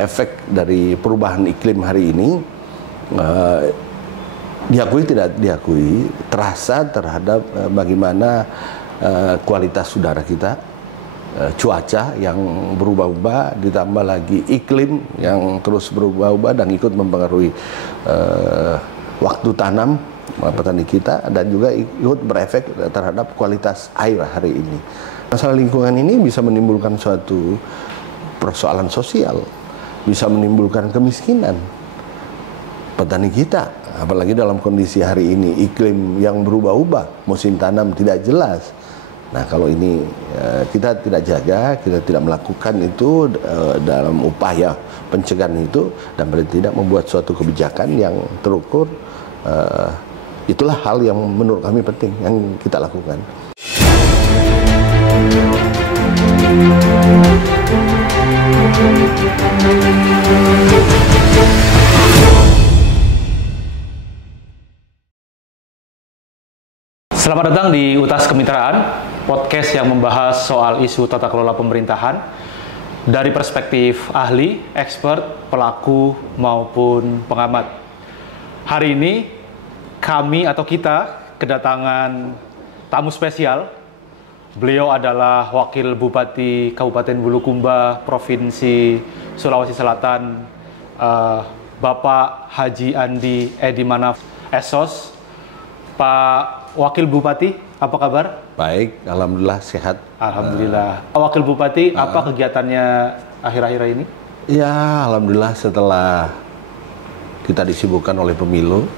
efek dari perubahan iklim hari ini diakui tidak diakui terasa terhadap bagaimana kualitas udara kita, cuaca yang berubah-ubah, ditambah lagi iklim yang terus berubah-ubah dan ikut mempengaruhi waktu tanam petani kita, dan juga ikut berefek terhadap kualitas air hari ini. Masalah lingkungan ini bisa menimbulkan suatu persoalan sosial, bisa menimbulkan kemiskinan petani kita, apalagi dalam kondisi hari ini iklim yang berubah-ubah, musim tanam tidak jelas. Nah, kalau ini kita tidak jaga, kita tidak melakukan itu dalam upaya pencegahan itu, dan paling tidak membuat suatu kebijakan yang terukur, itulah hal yang menurut kami penting yang kita lakukan. Selamat datang di Utas Kemitraan, podcast yang membahas soal isu tata kelola pemerintahan dari perspektif ahli, expert, pelaku, maupun pengamat. Hari ini kami atau kita kedatangan tamu spesial. Beliau adalah Wakil Bupati Kabupaten Bulukumba, Provinsi Sulawesi Selatan, Bapak Haji Andi Edimanaf SOS. Pak Wakil Bupati, apa kabar? Baik, alhamdulillah sehat. Alhamdulillah. Wakil Bupati, apa kegiatannya akhir-akhir ini? Ya, alhamdulillah setelah kita disibukkan oleh pemilu,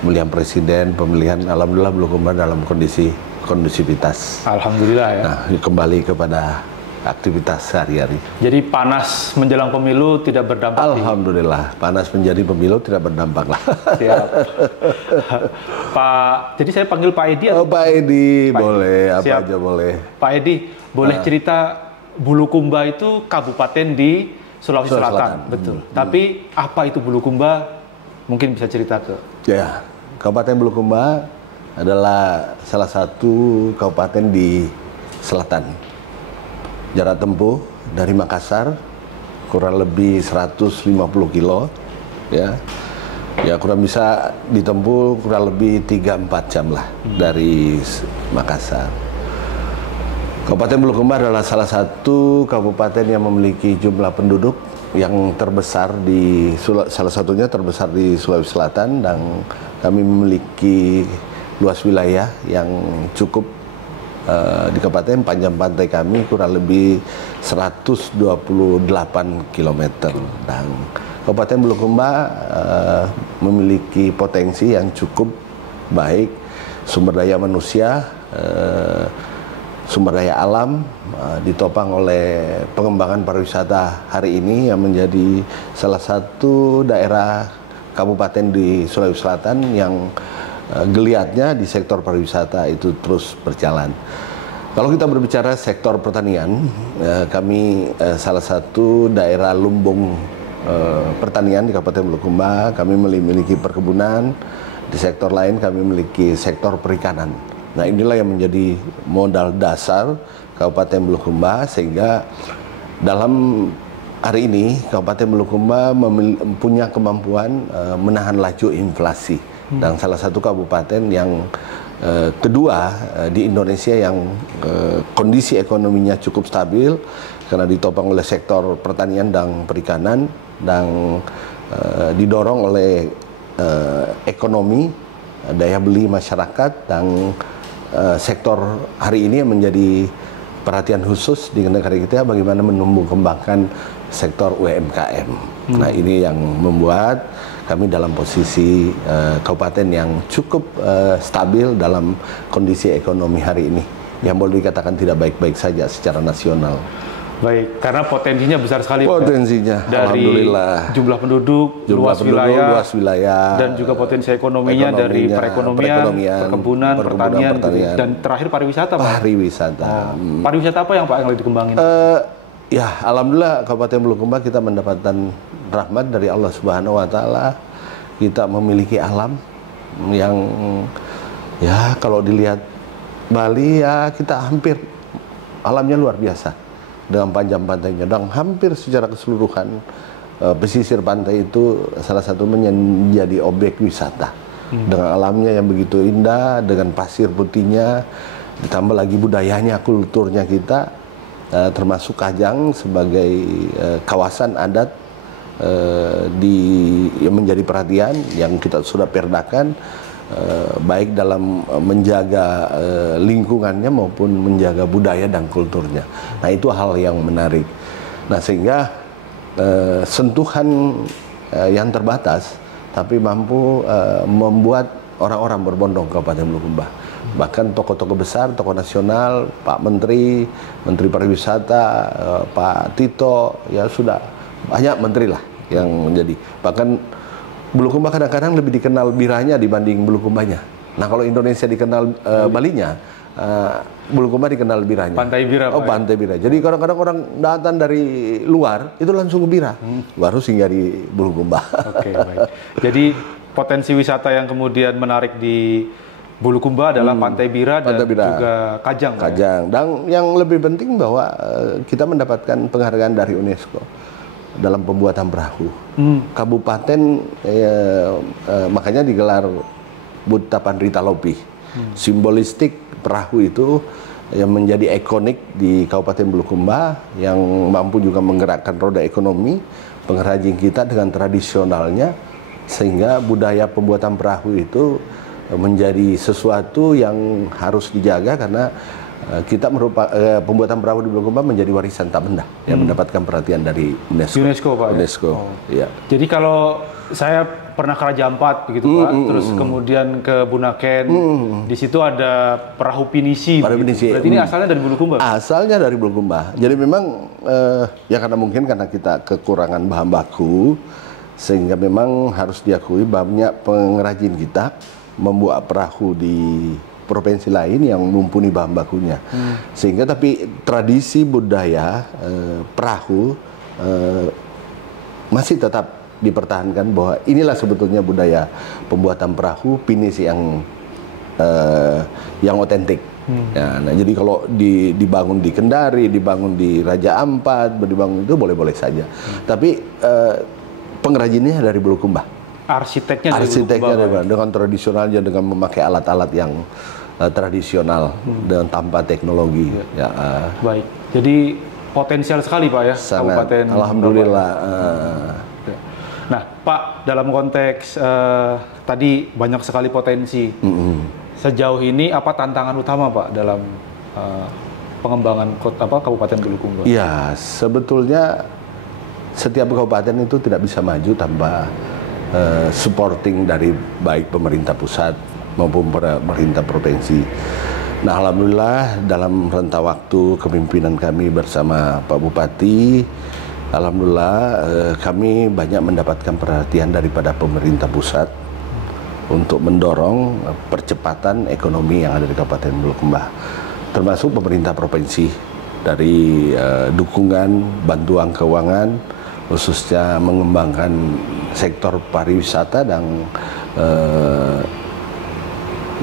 pemilihan presiden, pemilihan, alhamdulillah Bulukumba dalam kondisi kondusivitas. Alhamdulillah ya. Nah, kembali kepada aktivitas sehari-hari. Jadi panas menjelang pemilu tidak berdampak? Alhamdulillah, panas menjadi pemilu tidak berdampak lah. Siap. Pak, jadi saya panggil Pak Edi atau? Pak Edi, Pak boleh, Edi. apa Siap. aja boleh. Pak Edi, boleh cerita Bulukumba itu kabupaten di Sulawesi Selatan. Betul. Tapi apa itu Bulukumba? Mungkin bisa cerita ke? Ya, Kabupaten Bulukumba adalah salah satu kabupaten di selatan. Jarak tempuh dari Makassar kurang lebih 150 kilo, ya. Ya kurang bisa ditempuh kurang lebih 3-4 jam lah dari Makassar. Kabupaten Bulukumba adalah salah satu kabupaten yang memiliki jumlah penduduk yang terbesar di salah satunya terbesar di Sulawesi Selatan, dan kami memiliki luas wilayah yang cukup. Di kabupaten panjang pantai kami kurang lebih 128 km, dan Kabupaten Bulukumba memiliki potensi yang cukup baik, sumber daya manusia, sumber daya alam, ditopang oleh pengembangan pariwisata hari ini yang menjadi salah satu daerah kabupaten di Sulawesi Selatan yang geliatnya di sektor pariwisata itu terus berjalan. Kalau kita berbicara sektor pertanian, kami salah satu daerah lumbung pertanian di Kabupaten Bulukumba. Kami memiliki perkebunan, di sektor lain kami memiliki sektor perikanan. Nah, inilah yang menjadi modal dasar Kabupaten Bulukumba, sehingga dalam hari ini Kabupaten Bulukumba punya kemampuan menahan laju inflasi. Dan salah satu kabupaten yang kedua di Indonesia yang kondisi ekonominya cukup stabil karena ditopang oleh sektor pertanian dan perikanan, dan didorong oleh ekonomi, daya beli masyarakat, dan sektor hari ini yang menjadi perhatian khusus di negara kita bagaimana menumbuh kembangkan sektor UMKM. Nah, ini yang membuat kami dalam posisi kabupaten yang cukup stabil dalam kondisi ekonomi hari ini, yang boleh dikatakan tidak baik-baik saja secara nasional. Baik, karena potensinya besar sekali. Potensinya, dari alhamdulillah. Jumlah penduduk, luas wilayah, dan juga potensi ekonominya dari perekonomian, perkebunan, pertanian, dan terakhir pariwisata. Pariwisata. Pariwisata apa yang Pak yang lagi dikembangin? Ya, alhamdulillah Kabupaten Bulukumba kita mendapatkan rahmat dari Allah Subhanahu wa taala. Kita memiliki alam yang ya kalau dilihat Bali ya kita hampir alamnya luar biasa. dengan panjang pantainya, dan hampir secara keseluruhan pesisir pantai itu salah satu menjadi objek wisata dengan alamnya yang begitu indah, dengan pasir putihnya, ditambah lagi budayanya, kulturnya kita, termasuk Kajang sebagai kawasan adat yang menjadi perhatian yang kita sudah perdakan, baik dalam menjaga lingkungannya maupun menjaga budaya dan kulturnya. Nah, itu hal yang menarik. Nah, sehingga sentuhan yang terbatas tapi mampu membuat orang-orang berbondong ke Kabupaten Bulukumba. Bahkan tokoh-tokoh besar, tokoh nasional, Pak Menteri, Menteri Pariwisata, Pak Tito, ya sudah banyak menteri lah yang menjadi. Bahkan Bulukumba kadang-kadang lebih dikenal biranya dibanding Bulukumbanya. Nah, kalau Indonesia dikenal Balinya, Bulukumba dikenal biranya. Pantai Bira. Oh, Pantai Bira. Jadi kadang-kadang orang datang dari luar itu langsung ke Bira, baru singgah di Bulukumba. Oke, baik. Jadi potensi wisata yang kemudian menarik di Bulukumba adalah Pantai Bira dan juga Kajang. Kajang. Dan yang lebih penting bahwa kita mendapatkan penghargaan dari UNESCO dalam pembuatan perahu. Kabupaten makanya digelar Buta Pandrita Lopi. Simbolistik perahu itu yang menjadi ikonik di Kabupaten Bulukumba, yang mampu juga menggerakkan roda ekonomi pengrajin kita dengan tradisionalnya, sehingga budaya pembuatan perahu itu menjadi sesuatu yang harus dijaga, karena kita pembuatan perahu di Bulukumba menjadi warisan tak benda yang mendapatkan perhatian dari UNESCO. UNESCO, Pak. UNESCO. Oh. Ya. Jadi kalau saya pernah ke Raja Ampat begitu, Pak, terus kemudian ke Bunaken, di situ ada perahu pinisi. Perahu pinisi. Berarti ini asalnya dari Bulukumba? Asalnya dari Bulukumba. Jadi memang ya karena kita kekurangan bahan baku, sehingga memang harus diakui banyak pengrajin kita membuat perahu di provinsi lain yang mumpuni bahan bakunya. Sehingga tapi tradisi budaya perahu masih tetap dipertahankan, bahwa inilah sebetulnya budaya pembuatan perahu pinisi yang otentik. Ya, nah, jadi kalau dibangun di Kendari, dibangun di Raja Ampat, dibangun itu boleh-boleh saja. Tapi pengrajinnya dari Bulukumba. Arsiteknya dengan tradisionalnya, dengan memakai alat-alat yang tradisional dengan tanpa teknologi. Ya. Baik. Jadi potensial sekali, Pak, ya, sangat, Kabupaten. Alhamdulillah. Nah, Pak, dalam konteks tadi banyak sekali potensi. Sejauh ini apa tantangan utama, Pak, dalam pengembangan Kabupaten Bulukumba? Ya, sebetulnya setiap kabupaten itu tidak bisa maju tanpa supporting dari baik pemerintah pusat maupun pemerintah provinsi. Nah, alhamdulillah dalam rentang waktu kepemimpinan kami bersama Pak Bupati, alhamdulillah kami banyak mendapatkan perhatian daripada pemerintah pusat untuk mendorong percepatan ekonomi yang ada di Kabupaten Bulukumba, termasuk pemerintah provinsi dari dukungan bantuan keuangan, khususnya mengembangkan sektor pariwisata dan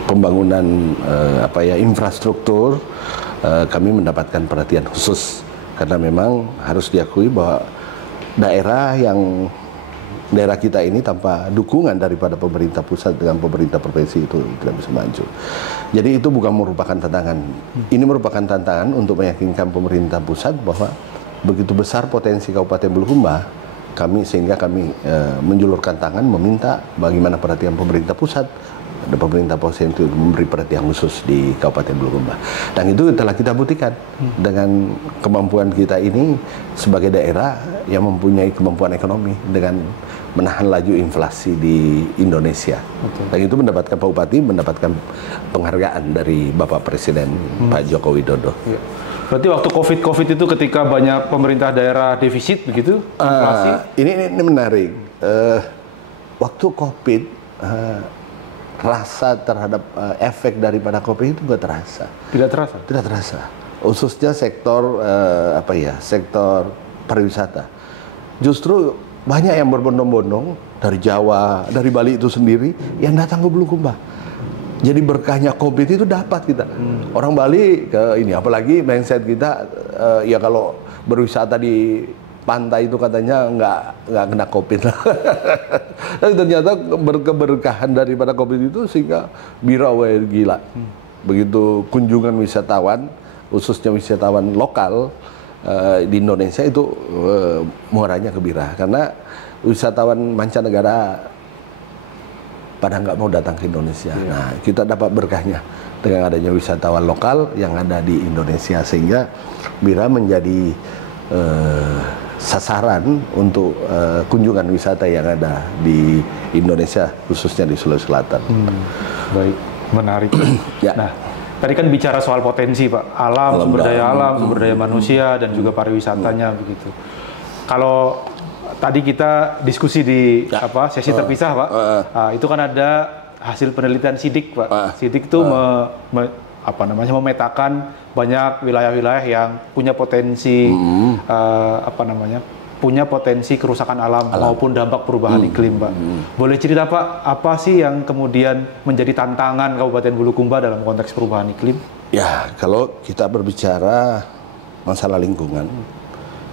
pembangunan infrastruktur. Kami mendapatkan perhatian khusus karena memang harus diakui bahwa daerah kita ini tanpa dukungan daripada pemerintah pusat dengan pemerintah provinsi itu tidak bisa maju. Jadi itu bukan merupakan tantangan. Ini merupakan tantangan untuk meyakinkan pemerintah pusat bahwa begitu besar potensi Kabupaten Bulukumba, sehingga kami menjulurkan tangan meminta bagaimana perhatian pemerintah pusat dan pemerintah provinsi itu memberi perhatian khusus di Kabupaten Bulukumba. Dan itu telah kita buktikan dengan kemampuan kita ini sebagai daerah yang mempunyai kemampuan ekonomi dengan menahan laju inflasi di Indonesia. Dan itu mendapatkan Pak Bupati mendapatkan penghargaan dari Bapak Presiden Pak Joko Widodo. Ya. Berarti waktu COVID itu ketika banyak pemerintah daerah defisit begitu, inflasi? Ini menarik. Waktu COVID, rasa terhadap efek daripada COVID itu nggak terasa. Tidak terasa? Tidak terasa. Khususnya sektor sektor pariwisata. Justru banyak yang berbondong-bondong dari Jawa, dari Bali itu sendiri yang datang ke Bulukumba. Jadi berkahnya COVID itu dapat kita. Orang Bali ke ini, apalagi mindset kita ya kalau berwisata di pantai itu katanya nggak kena COVID. Tapi ternyata keberkahan daripada COVID itu sehingga bira gila. Begitu kunjungan wisatawan, khususnya wisatawan lokal di Indonesia itu muaranya ke bira. Karena wisatawan mancanegara pada nggak mau datang ke Indonesia. Nah, kita dapat berkahnya dengan adanya wisatawan lokal yang ada di Indonesia, sehingga bira menjadi sasaran untuk kunjungan wisata yang ada di Indonesia, khususnya di Sulawesi Selatan. Baik, menarik. Ya. Nah, tadi kan bicara soal potensi, Pak, alam, sumber daya alam, sumber daya manusia, dan juga pariwisatanya begitu. Kalau tadi kita diskusi di sesi terpisah, Pak, itu kan ada hasil penelitian SIDIK, Pak. SIDIK itu memetakan banyak wilayah-wilayah yang punya potensi punya potensi kerusakan alam maupun dampak perubahan iklim, Pak. Boleh cerita, Pak, apa sih yang kemudian menjadi tantangan Kabupaten Bulukumba dalam konteks perubahan iklim? Ya, kalau kita berbicara masalah lingkungan,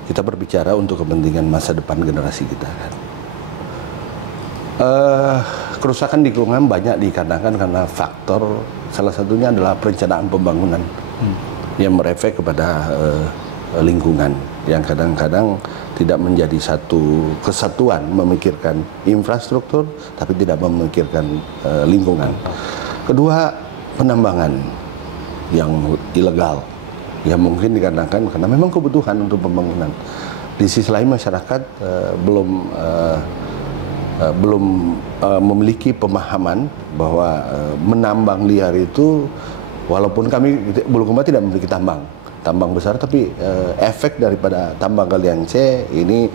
kita berbicara untuk kepentingan masa depan generasi kita, kan. Kerusakan lingkungan banyak dikarenakan karena faktor, salah satunya adalah perencanaan pembangunan yang berefek kepada lingkungan, yang kadang-kadang tidak menjadi satu kesatuan, memikirkan infrastruktur tapi tidak memikirkan lingkungan. Kedua, penambangan yang ilegal yang mungkin dikarenakan karena memang kebutuhan untuk pembangunan. Di sisi lain masyarakat belum memiliki pemahaman bahwa menambang liar itu, walaupun kami Bulukumba tidak memiliki tambang besar, tapi efek daripada tambang galian C ini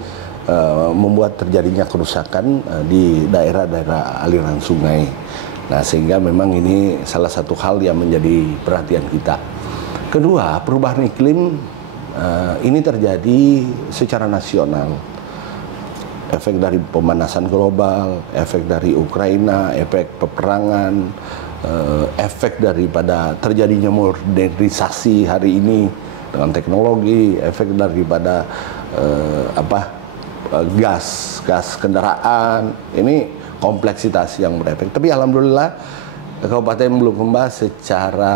membuat terjadinya kerusakan di daerah-daerah aliran sungai. Nah, sehingga memang ini salah satu hal yang menjadi perhatian kita. Kedua, perubahan iklim ini terjadi secara nasional. Efek dari pemanasan global, efek dari Ukraina, efek peperangan, efek daripada terjadinya modernisasi hari ini dengan teknologi, efek daripada gas kendaraan, ini kompleksitas yang berefek. Tapi alhamdulillah Kabupaten Bulukumba secara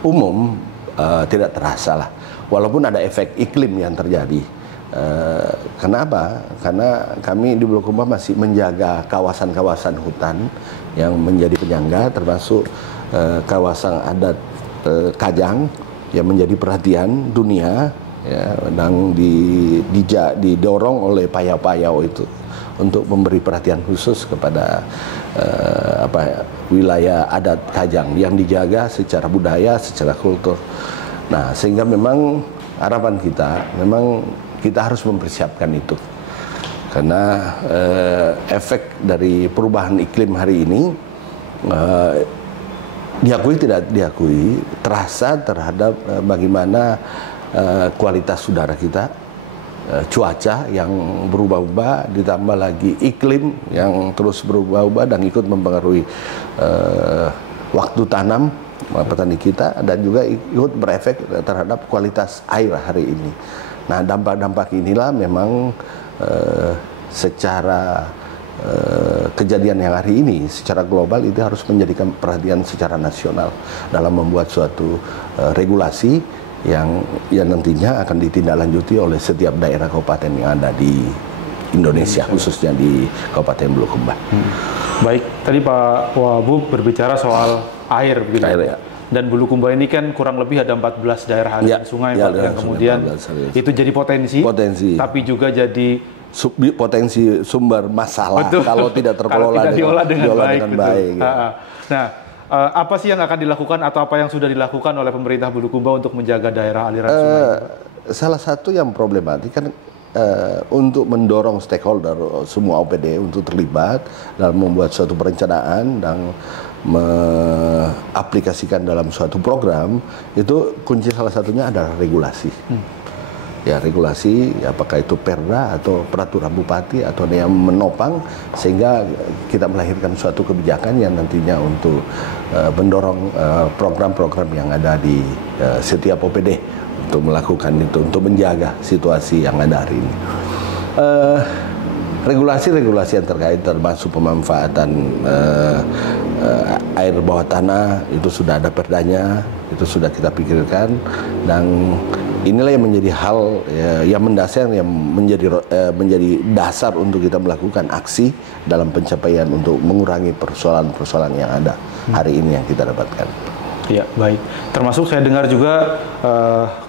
umum tidak terasa lah, walaupun ada efek iklim yang terjadi. Kenapa? Karena kami di Bulukumba masih menjaga kawasan-kawasan hutan yang menjadi penyangga, termasuk kawasan adat Kajang yang menjadi perhatian dunia, ya, dan didorong oleh payau-payau itu untuk memberi perhatian khusus kepada wilayah adat Kajang yang dijaga secara budaya, secara kultur. Nah, sehingga memang harapan kita memang kita harus mempersiapkan itu, karena efek dari perubahan iklim hari ini diakui tidak diakui terasa terhadap bagaimana kualitas udara kita, cuaca yang berubah-ubah, ditambah lagi iklim yang terus berubah-ubah dan ikut mempengaruhi waktu tanam petani kita, dan juga ikut berefek terhadap kualitas air hari ini. Nah, dampak-dampak inilah memang secara kejadian yang hari ini secara global itu harus menjadikan perhatian secara nasional dalam membuat suatu regulasi yang nantinya akan ditindaklanjuti oleh setiap daerah kabupaten yang ada di Indonesia, khususnya di Kabupaten Bulukumba. Baik, tadi Pak Wagub berbicara soal air, begitu. Air, ya. Dan Bulukumba ini kan kurang lebih ada 14 daerah aliran sungai, Pak, yang kemudian itu jadi potensi, tapi juga jadi potensi sumber masalah. Betul. Kalau tidak terkelola dengan baik. Ya. Nah, apa sih yang akan dilakukan atau apa yang sudah dilakukan oleh pemerintah Bulukumba untuk menjaga daerah aliran sungai? Salah satu yang problematik kan untuk mendorong stakeholder semua OPD untuk terlibat dalam membuat suatu perencanaan dan mengaplikasikan dalam suatu program, itu kunci salah satunya adalah regulasi. Ya, regulasi, apakah itu perda atau peraturan bupati atau yang menopang, sehingga kita melahirkan suatu kebijakan yang nantinya untuk mendorong program-program yang ada di setiap OPD untuk melakukan itu, untuk menjaga situasi yang ada hari ini. Regulasi-regulasi yang terkait termasuk pemanfaatan air bawah tanah itu sudah ada perdanya, itu sudah kita pikirkan, dan inilah yang menjadi hal yang mendasar, yang menjadi dasar untuk kita melakukan aksi dalam pencapaian untuk mengurangi persoalan-persoalan yang ada hari ini yang kita dapatkan. Ya, baik. Termasuk saya dengar juga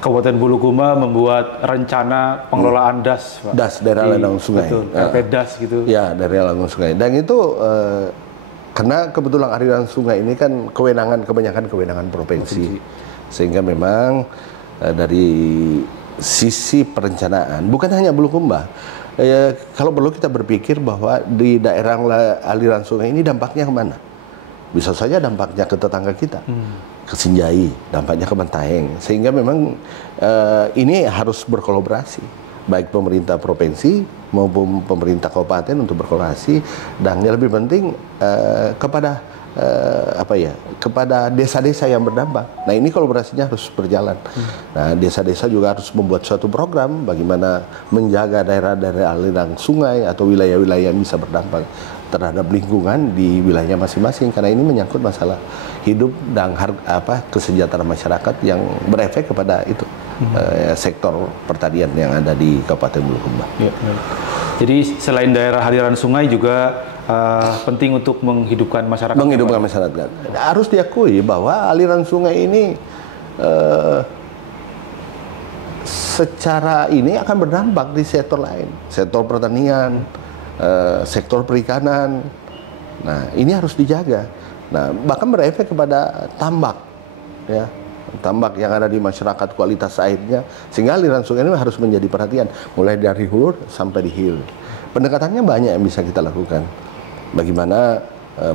Kabupaten Bulukumba membuat rencana pengelolaan DAS, Pak. DAS, daerah aliran sungai. Betul, DAS gitu. Ya, daerah aliran sungai. Dan itu karena kebetulan aliran sungai ini kan kebanyakan kewenangan provinsi. Sehingga memang dari sisi perencanaan, bukan hanya Bulukumba. Kalau perlu kita berpikir bahwa di daerah aliran sungai ini dampaknya kemana? Bisa saja dampaknya ke tetangga kita, ke Sinjai, dampaknya ke Bantaeng. Sehingga memang ini harus berkolaborasi, baik pemerintah provinsi maupun pemerintah kabupaten untuk berkolaborasi, dan yang lebih penting kepada kepada desa-desa yang berdampak. Nah, ini kolaborasinya harus berjalan. Nah, desa-desa juga harus membuat suatu program bagaimana menjaga daerah-daerah aliran sungai atau wilayah-wilayah yang bisa berdampak terhadap lingkungan di wilayahnya masing-masing, karena ini menyangkut masalah hidup dan kesejahteraan masyarakat yang berefek kepada itu sektor pertanian yang ada di Kabupaten Bulukumba. Ya, jadi selain daerah aliran sungai juga penting untuk menghidupkan masyarakat. Menghidupkan masyarakat. Harus diakui bahwa aliran sungai ini secara ini akan berdampak di sektor lain, sektor pertanian, sektor perikanan. Nah, ini harus dijaga. Nah, bahkan berefek kepada tambak, ya, tambak yang ada di masyarakat, kualitas airnya, sehingga aliran sungai ini harus menjadi perhatian, mulai dari hulu sampai di hilir. Pendekatannya banyak yang bisa kita lakukan. Bagaimana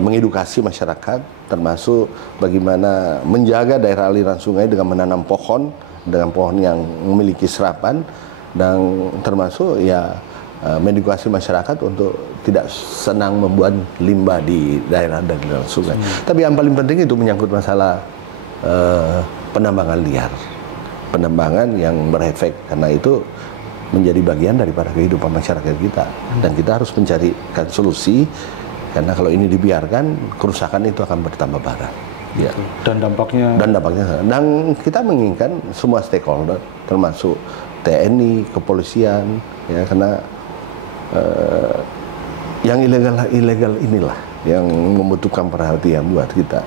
mengedukasi masyarakat, termasuk bagaimana menjaga daerah aliran sungai dengan menanam pohon, dengan pohon yang memiliki serapan, dan termasuk ya mengedukasi masyarakat untuk tidak senang membuat limbah di daerah dan aliran sungai. Tapi yang paling penting itu menyangkut masalah penambangan liar, penambangan yang berefek, karena itu menjadi bagian daripada kehidupan masyarakat kita, dan kita harus mencarikan solusi, karena kalau ini dibiarkan kerusakan itu akan bertambah parah. Ya. Dan dampaknya dan kita menginginkan semua stakeholder, termasuk TNI, kepolisian, ya, karena yang ilegal inilah yang membutuhkan perhatian buat kita,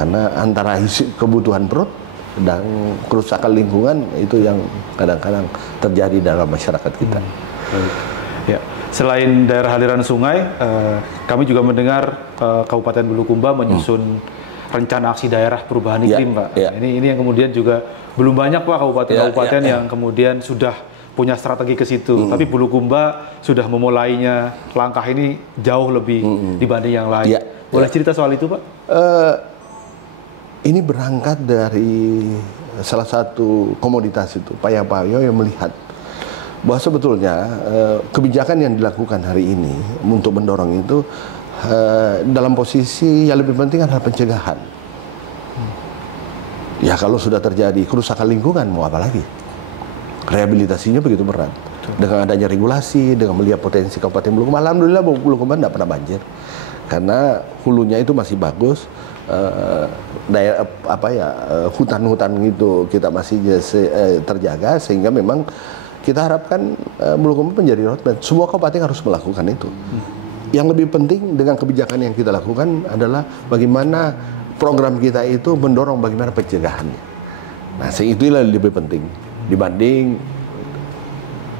karena antara kebutuhan perut dan kerusakan lingkungan itu yang kadang-kadang terjadi dalam masyarakat kita. Ya, selain daerah aliran sungai, kami juga mendengar Kabupaten Bulukumba menyusun rencana aksi daerah perubahan iklim, Pak. Ya. Ini yang kemudian juga belum banyak, Pak, kabupaten-kabupaten yang kemudian sudah punya strategi ke situ. Tapi Bulukumba sudah memulainya, langkah ini jauh lebih dibanding yang lain. Boleh cerita soal itu, Pak? Ini berangkat dari salah satu komoditas itu, Payapayo, yang melihat bahwa sebetulnya kebijakan yang dilakukan hari ini untuk mendorong itu dalam posisi yang lebih penting adalah pencegahan. Ya, kalau sudah terjadi kerusakan lingkungan, mau apa lagi? Rehabilitasinya begitu berat. Dengan adanya regulasi, dengan melihat potensi Kabupaten Bulukumba, alhamdulillah Bulukumba tidak pernah banjir, karena hulunya itu masih bagus. Hutan-hutan itu kita masih terjaga, sehingga memang kita harapkan Bulukumba menjadi roadmap. Semua kabupaten harus melakukan itu. Yang lebih penting dengan kebijakan yang kita lakukan adalah bagaimana program kita itu mendorong bagaimana pencegahannya. Nah, itulah lebih penting dibanding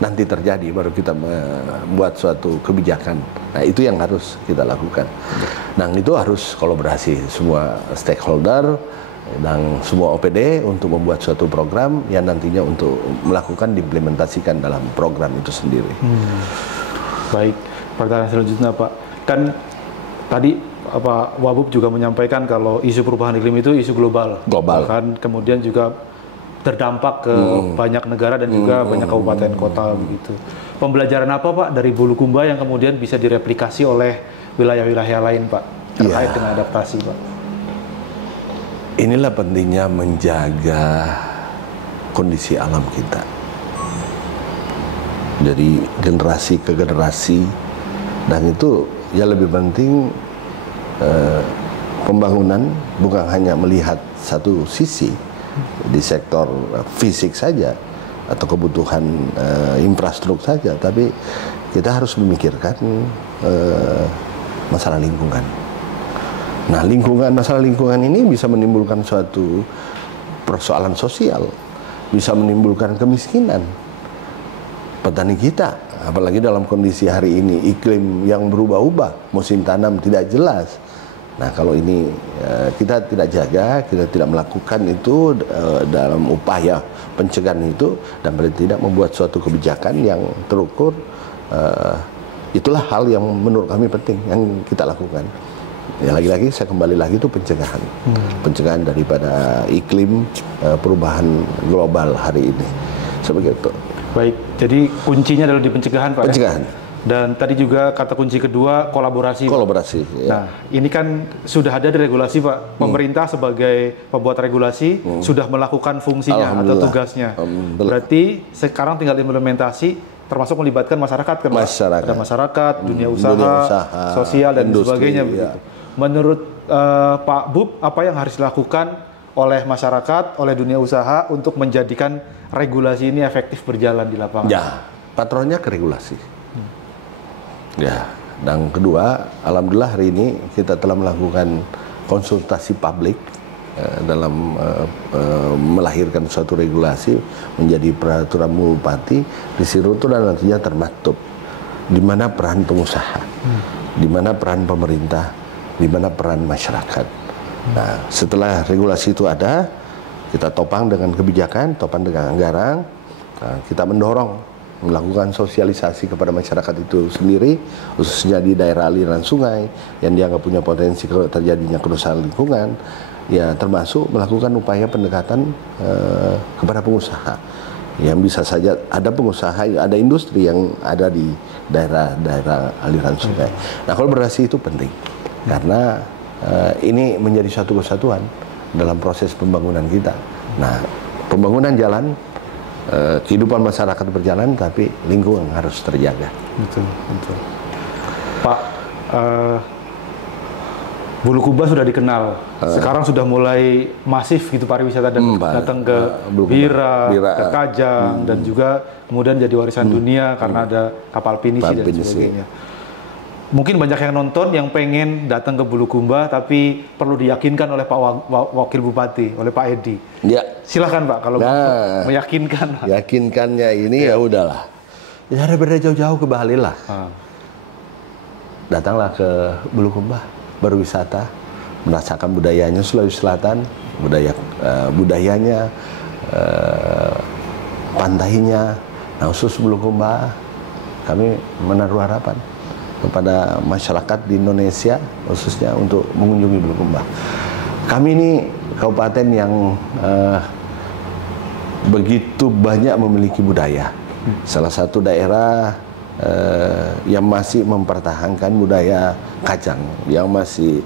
nanti terjadi baru kita membuat suatu kebijakan. Nah, itu yang harus kita lakukan. Nah, itu harus kolaborasi semua stakeholder dan semua OPD untuk membuat suatu program yang nantinya untuk melakukan diimplementasikan dalam program itu sendiri. Baik, pertanyaan selanjutnya, Pak. Kan tadi Wabub juga menyampaikan kalau isu perubahan iklim itu isu global. Bahkan kemudian juga terdampak ke banyak negara dan juga banyak kabupaten kota begitu. Pembelajaran apa, Pak, dari Bulukumba yang kemudian bisa direplikasi oleh wilayah-wilayah lain, Pak, terkait dengan adaptasi, Pak? Inilah pentingnya menjaga kondisi alam kita. Jadi generasi ke generasi, dan itu yang lebih penting pembangunan bukan hanya melihat satu sisi di sektor fisik saja atau kebutuhan infrastruktur saja, tapi kita harus memikirkan masalah lingkungan. Nah, masalah lingkungan ini bisa menimbulkan suatu persoalan sosial, bisa menimbulkan kemiskinan. Petani kita, apalagi dalam kondisi hari ini, iklim yang berubah-ubah, musim tanam tidak jelas. Nah, kalau ini kita tidak jaga, kita tidak melakukan itu dalam upaya pencegahan itu, dan paling tidak membuat suatu kebijakan yang terukur, itulah hal yang menurut kami penting yang kita lakukan. Ya, lagi-lagi saya kembali lagi itu pencegahan. Pencegahan daripada iklim perubahan global hari ini. Seperti itu. Baik, jadi kuncinya adalah di pencegahan, Pak. Pencegahan. Ya? Dan tadi juga kata kunci kedua, kolaborasi. Kolaborasi. Ya. Nah, ini kan sudah ada di regulasi, Pak. Pemerintah sebagai pembuat regulasi sudah melakukan fungsinya atau tugasnya. Berarti sekarang tinggal implementasi, termasuk melibatkan masyarakat, kan, masyarakat. Ada masyarakat, dunia usaha, sosial, dan industri, sebagainya. Ya. Begitu. Menurut Pak Bub, apa yang harus dilakukan oleh masyarakat, oleh dunia usaha untuk menjadikan regulasi ini efektif berjalan di lapangan? Ya, patronnya ke regulasi. Ya, dan kedua, alhamdulillah hari ini kita telah melakukan konsultasi publik dalam melahirkan suatu regulasi menjadi peraturan bupati. Di situ dan nantinya termaktub di mana peran pengusaha, di mana peran pemerintah, di mana peran masyarakat. Nah, setelah regulasi itu ada, kita topang dengan kebijakan, topang dengan anggaran, kita mendorong melakukan sosialisasi kepada masyarakat itu sendiri, khususnya di daerah aliran sungai yang dianggap punya potensi terjadinya kerusakan lingkungan, ya termasuk melakukan upaya pendekatan kepada pengusaha. Yang bisa saja ada pengusaha, ada industri yang ada di daerah-daerah aliran sungai. Nah, kolaborasi itu penting karena ini menjadi suatu kesatuan dalam proses pembangunan kita. Nah, pembangunan jalan, kehidupan masyarakat berjalan, tapi lingkungan harus terjaga. Betul, betul. Pak, Bulukumba sudah dikenal. Sekarang sudah mulai masif gitu pariwisata datang ke Bira, ke Kajang, dan juga kemudian jadi warisan dunia karena ada kapal pinisi dan sebagainya. Mungkin banyak yang nonton yang pengen datang ke Bulukumba, tapi perlu diyakinkan oleh Pak Wakil Bupati, oleh Pak Edi. Ya. Silahkan Pak, kalau meyakinkan. Yakinkannya ini ya udahlah. Ya daripada jauh-jauh ke Bali lah. Datanglah ke Bulukumba, berwisata, merasakan budayanya Sulawesi Selatan, budayanya, pantainya. Nah, khusus Bulukumba, kami menaruh harapan kepada masyarakat di Indonesia, khususnya untuk mengunjungi Bulukumba. Kami ini kabupaten yang begitu banyak memiliki budaya. Salah satu daerah yang masih mempertahankan budaya Kajang, yang masih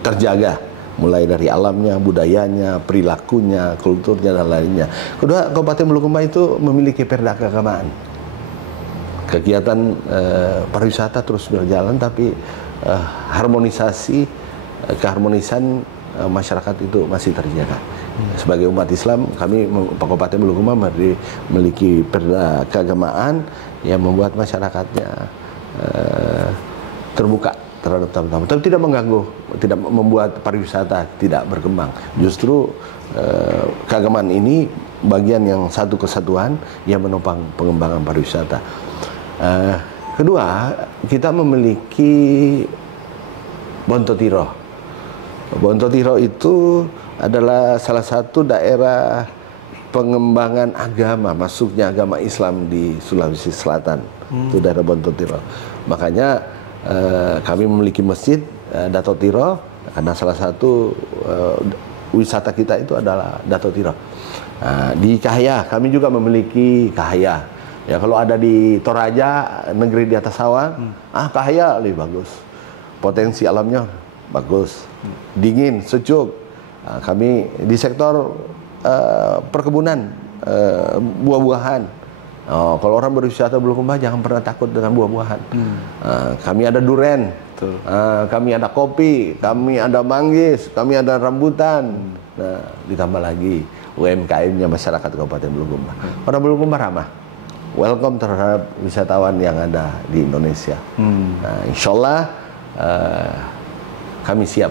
terjaga, mulai dari alamnya, budayanya, perilakunya, kulturnya, dan lainnya. Kedua, Kabupaten Bulukumba itu memiliki perda keagamaan. Kegiatan pariwisata terus berjalan, tapi keharmonisan masyarakat itu masih terjaga. Sebagai umat Islam, kami Kabupaten Bulukumba memiliki perda keagamaan yang membuat masyarakatnya terbuka terhadap tamu-tamu, tapi tidak mengganggu, tidak membuat pariwisata tidak berkembang. Justru keagamaan ini bagian yang satu kesatuan yang menopang pengembangan pariwisata. Kedua, kita memiliki Bontotiro. Bontotiro itu adalah salah satu daerah pengembangan agama, masuknya agama Islam di Sulawesi Selatan. Itu daerah Bontotiro. Makanya kami memiliki masjid Dato Tiro, karena salah satu wisata kita itu adalah Dato Tiro. Di Kahaya, kami juga memiliki Kahaya. Ya, kalau ada di Toraja, negeri di atas sawah, Kahaya lebih bagus. Potensi alamnya bagus, dingin, sejuk, Kami di sektor perkebunan, buah-buahan. Kalau orang berwisata Bulukumba jangan pernah takut dengan buah-buahan. Kami ada duren, kami ada kopi, kami ada manggis, kami ada rambutan. Nah, ditambah lagi UMKM-nya masyarakat Kabupaten Bulukumba. Orang Bulukumba ramah, welcome terhadap wisatawan yang ada di Indonesia. Nah, insya Allah kami siap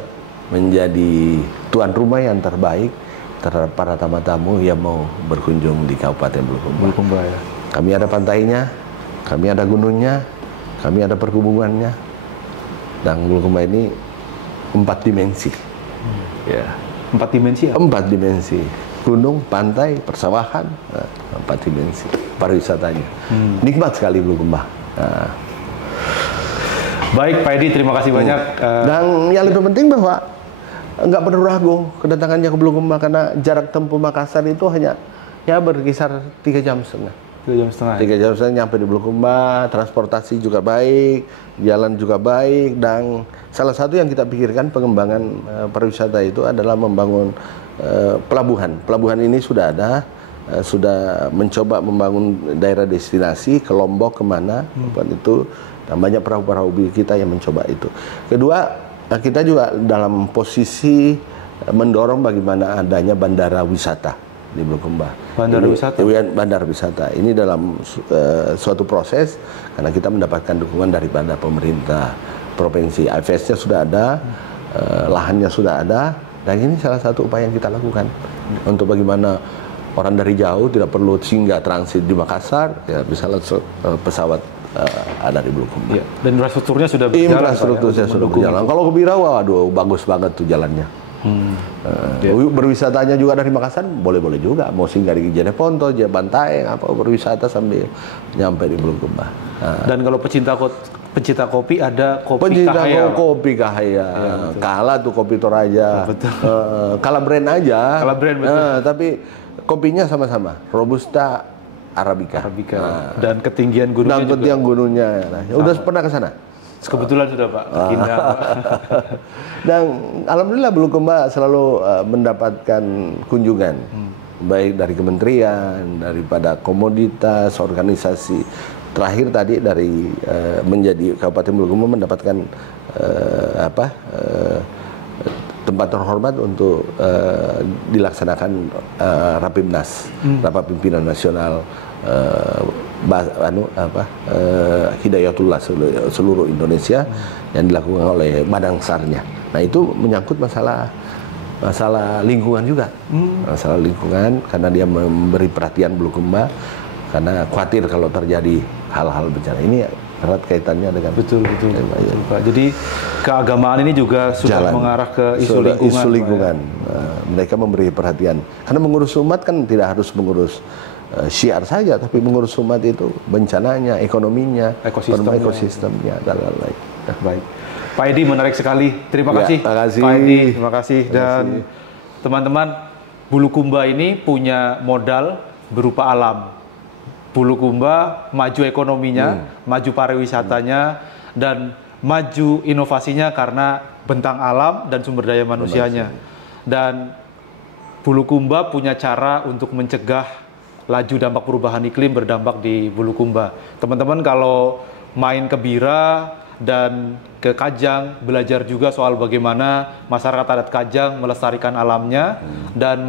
menjadi tuan rumah yang terbaik terhadap para tamu-tamu yang mau berkunjung di Kabupaten Bulukumba. Ya. Kami ada pantainya, kami ada gunungnya, kami ada perhubungannya. Dan Bulukumba ini 4 dimensi. Ya. 4 dimensi ya? 4 dimensi. Gunung, pantai, persawahan, 4 dimensi pariwisatanya. Nikmat sekali Bulukumba. Nah. Baik Pak Edi, terima kasih banyak. Dan yang lebih penting bahwa nggak perlu ragu kedatangannya ke Bulukumba, karena jarak tempuh Makassar itu hanya ya berkisar 3,5 jam. 3,5 jam nyampe di Bulukumba, transportasi juga baik, jalan juga baik, dan salah satu yang kita pikirkan pengembangan pariwisata itu adalah membangun pelabuhan. Pelabuhan ini sudah ada, sudah mencoba membangun daerah destinasi ke Lombok kemana, itu dan banyak perahu-perahu kita yang mencoba itu. Kedua, kita juga dalam posisi mendorong bagaimana adanya bandara wisata di Bulukumba. Bandara wisata. Ini dalam suatu proses karena kita mendapatkan dukungan daripada pemerintah provinsi. AFS-nya sudah ada, lahannya sudah ada, dan ini salah satu upaya yang kita lakukan untuk bagaimana orang dari jauh tidak perlu singgah transit di Makassar, ya bisa langsung pesawat ada di Bulukumba. Ya, dan infrastrukturnya sudah berjalan. Infrastrukturnya sudah berjalan. Kalau ke Bira, waduh, bagus banget tuh jalannya. Berwisatanya juga dari Makassar boleh-boleh juga. Mau singgah di Jeneponto, Bantaeng, apa berwisata sambil nyampe di Bulukumba. Dan kalau pecinta kopi ada kopi Pencinta Kahaya. Kopi Kahaya. Ya, kalah tuh kopi Toraja. Kalah brand aja. Kalah brand, betul. Tapi kopinya sama-sama. Robusta, Arabica. Dan ketinggian gunungnya. Dan ketinggian gunungnya. Nah, udah pernah ke sana? Kebetulan sudah Pak. Dan alhamdulillah Bulukumba selalu mendapatkan kunjungan, baik dari kementerian, daripada komoditas, organisasi. Terakhir tadi dari menjadi Kabupaten Bulukumba mendapatkan tempat terhormat untuk dilaksanakan Rapimnas, Rapat Pimpinan Nasional Hidayatullah seluruh Indonesia yang dilakukan oleh Badan SAR-nya. Nah, itu menyangkut masalah lingkungan juga, masalah lingkungan, karena dia memberi perhatian Bulukumba karena khawatir kalau terjadi hal-hal bencana ini. Erat kaitannya dengan betul Pak. Jadi keagamaan ini juga sudah mengarah ke isu lingkungan. Mereka memberi perhatian karena mengurus umat kan tidak harus mengurus syiar saja, tapi mengurus umat itu bencananya, ekonominya, ekosistemnya dan lain-lain. Baik, Pak Edi, menarik sekali. Terima kasih. Pak Edi, terima kasih. Dan teman-teman, Bulukumba ini punya modal berupa alam. Bulukumba maju ekonominya, maju pariwisatanya, dan maju inovasinya karena bentang alam dan sumber daya manusianya. Dan Bulukumba punya cara untuk mencegah laju dampak perubahan iklim berdampak di Bulukumba. Teman-teman kalau main ke Bira dan ke Kajang, belajar juga soal bagaimana masyarakat adat Kajang melestarikan alamnya dan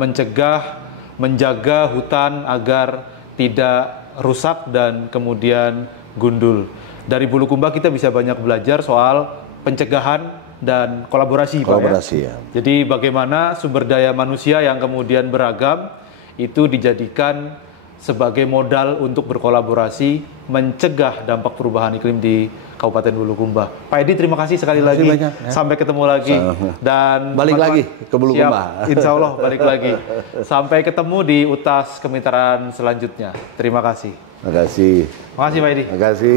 menjaga hutan agar tidak rusak dan kemudian gundul. Dari Bulukumba kita bisa banyak belajar soal pencegahan dan kolaborasi, Pak, ya? Jadi bagaimana sumber daya manusia yang kemudian beragam itu dijadikan sebagai modal untuk berkolaborasi mencegah dampak perubahan iklim di Kabupaten Bulukumba. Pak Edi, terima kasih sekali lagi. Banyak, ya. Sampai ketemu lagi. Dan balik lagi ke Bulukumba. Siap, insya Allah balik lagi. Sampai ketemu di UTAS Kemitraan selanjutnya. Terima kasih. Terima kasih. Terima kasih Pak Edi. Terima kasih.